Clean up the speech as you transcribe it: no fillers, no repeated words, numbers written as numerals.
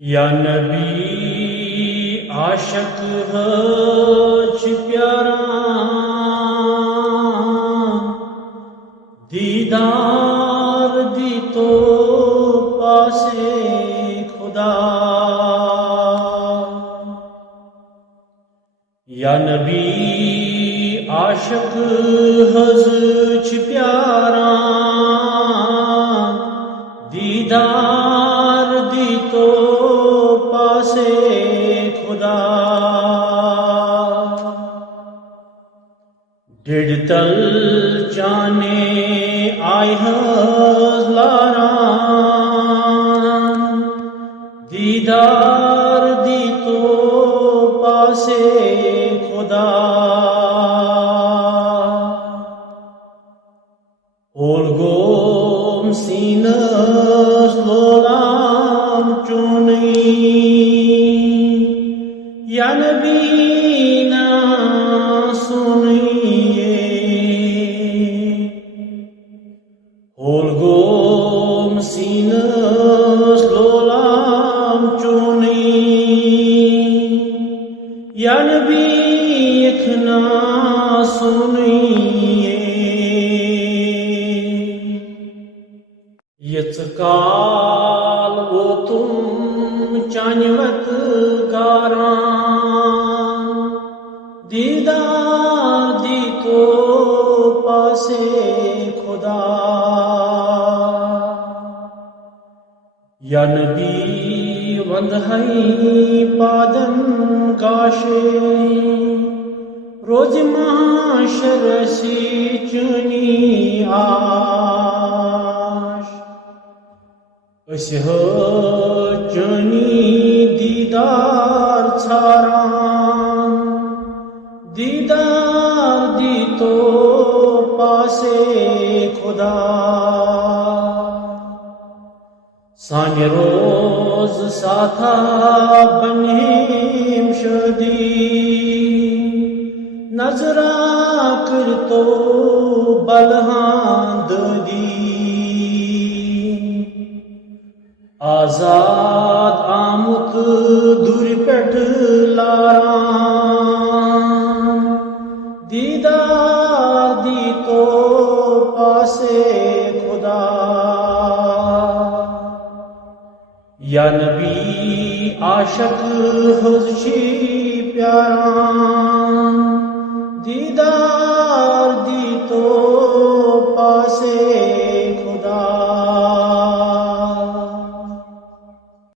या नबी आशक हज प्यारा दीदार दी तो पासे खुदा। या नबी आशक हज प्यारा दीदार दी तो पासे खुदा। डिड़तल जाने आय लारा दीदार दी तो पासे खुदा। ओलगोम सीनस लोलाम चुनी या नबी ना सुनिए। ओलगोम सीनस लोलाम चुनी या नबी इखना सुनिए। यत्काल वो तुम चान्यवत गारा दीदार दी तो पासे खुदा। या नबी वंदहई पादन गाशे रोज माशर सी चुनी आश। चुनी दीदार छारा दीदार दी तो पासे खुदा। साने रोज साथा बनेम शदी नजरा कर तो बलहांद दी। आजाद आमुत दूर पेठ लारा दीदार दी तो पासे खुदा। या नबी आशक हज प्यारा दीदार